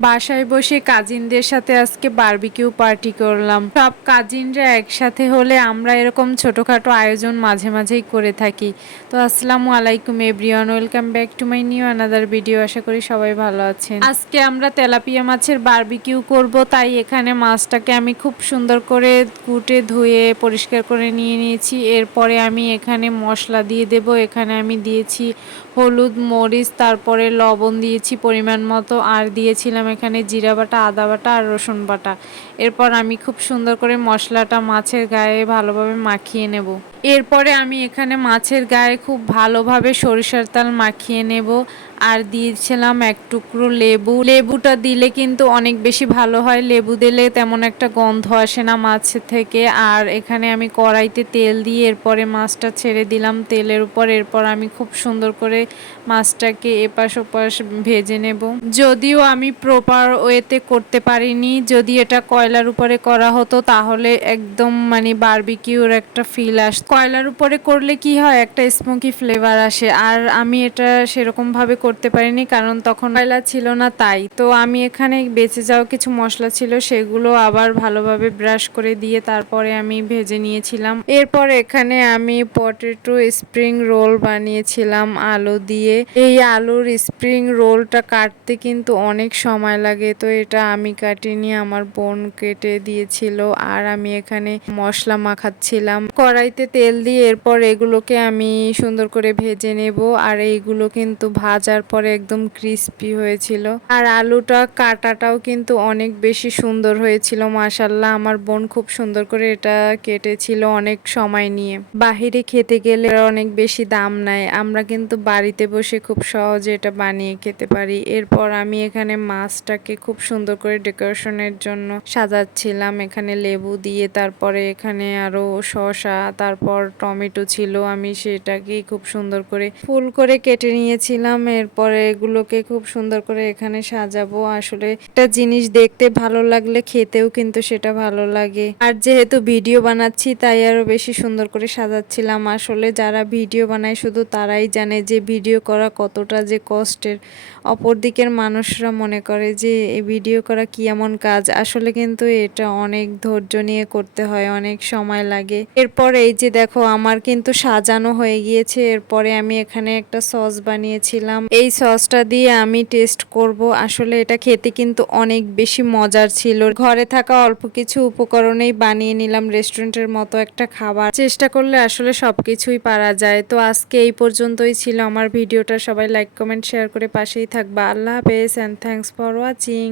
বাসায় বসে কাজিনদের সাথে আজকে বারবিকিউ পার্টি করলাম। সব কাজিনরা একসাথে হলে আমরা এরকম ছোটখাটো আয়োজন মাঝে মাঝেই করে থাকি। তো আসসালামু আলাইকুম everyone, welcome back to my new another video. আশা করি সবাই ভালো আছেন। আজকে আমরা তেলাপিয়া মাছের বারবিকিউ করব, তাই এখানে মাছটাকে আমি খুব সুন্দর করে কুটে ধুয়ে পরিষ্কার করে নিয়ে নিয়েছি। এরপরে আমি এখানে মশলা দিয়ে দেব। এখানে আমি দিয়েছি হলুদ, মরিচ, তারপরে লবণ দিয়েছি পরিমাণ মতো, আর দিয়েছিলাম এখানে জিরা বাটা, আদা বাটা আর রসুন বাটা। এরপর আমি খুব সুন্দর করে মশলাটা মাছের গায়ে ভালোভাবে মাখিয়ে নেব। এরপরে আমি এখানে মাছের গায়ে খুব ভালোভাবে সরিষার তেল মাখিয়ে নেব। আর দিয়েছিলাম এক টুকরো লেবু। লেবুটা দিলে কিন্তু অনেক বেশি ভালো হয়, লেবু দিলে তেমন একটা গন্ধ আসে না মাছ থেকে। আর এখানে আমি কড়াইতে তেল দিয়ে এরপরে মাছটা ছেড়ে দিলাম তেলের উপর। এরপর আমি খুব সুন্দর করে মাছটাকে এপাশ ওপাশ ভেজে নেব। যদিও আমি প্রপার ওয়েতে করতে পারিনি, যদি এটা কয়লার উপরে করা হতো তাহলে একদম বারবিকিউর একটা ফিল আসতো। কয়লার উপরে করলে কি হয়, একটা স্মোকি ফ্লেভার আসে। আর আমি এটা সেরকম ভাবে করতে পারিনি, কারণ তখন কয়লা ছিল না। তাই তো আমি এখানে বেঁচে যাওয়া কিছু মশলা ছিল, সেগুলো আবার ভালোভাবে ব্রাশ করে দিয়ে তারপরে আমি ভেজে নিয়েছিলাম। এরপর এখানে আমি পটেটো স্প্রিং রোল বানিয়েছিলাম আলু দিয়ে। এই আলুর স্প্রিং রোলটা কাটতে কিন্তু অনেক সময় লাগে, তো এটা আমি কাটিনি, আমার বোন কেটে দিয়েছিল। আর আমি এখানে মশলা মাখাচ্ছিলাম কড়াইতে তেল দিয়ে। এরপর এগুলোকে আমি সুন্দর করে ভেজে নেব। আর এইগুলো কিন্তু ভাজার পরে একদম ক্রিস্পি হয়েছিল। আর আলুটা কাটাটাও কিন্তু অনেক বেশি সুন্দর হয়েছিল মাশাআল্লাহ। আমার বোন খুব সুন্দর করে এটা কেটেছিল অনেক সময় নিয়ে। বাহিরে খেতে গেলে অনেক বেশি দাম নেয়, আমরা কিন্তু বাড়িতে বসে খুব সহজে এটা বানিয়ে খেতে পারি। এরপর আমি এখানে মাছটাকে খুব সুন্দর করে ডেকোরেশনের জন্য সাজাচ্ছিলাম, এখানে লেবু দিয়ে। তারপরে এখানে আরো শসা, তারপর টমেটো ছিল, আমি সেটাকে খুব সুন্দর করে ফুল করে কেটে নিয়েছিলাম। এরপরে এগুলোকে খুব সুন্দর করে এখানে সাজাবো। আসলে একটা জিনিস দেখতে ভালো লাগলে খেতেও কিন্তু সেটা ভালো লাগে। আর যেহেতু ভিডিও বানাচ্ছি তাই আরো বেশি সুন্দর করে সাজাচ্ছিলাম। আসলে যারা ভিডিও বানায় শুধু তারাই জানে যে ভিডিও করা কতটা যে কষ্টের। অপর দিকের মানুষরা মনে করে যে এই ভিডিও করা কি এমন কাজ, আসলে কিন্তু এটা অনেক ধৈর্য নিয়ে করতে হয়, অনেক সময় লাগে। এরপর এই যে দেখো আমার কিন্তু সাজানো হয়ে গিয়েছে। এরপরে আমি এখানে একটা সস বানিয়েছিলাম, এই সসটা দিয়ে আমি টেস্ট করব। আসলে এটা খেতে কিন্তু অনেক বেশি মজার ছিল। ঘরে থাকা অল্প কিছু উপকরণেই বানিয়ে নিলাম রেস্টুরেন্টের মতো একটা খাবার। চেষ্টা করলে আসলে সবকিছুই পারা যায়। তো আজকে এই পর্যন্তই ছিল আমার ভিডিওটা। সবাই লাইক কমেন্ট শেয়ার করে পাশেই থাকবা। আল্লাহ হাফেজ এন্ড থ্যাঙ্কস ফর ওয়াচিং।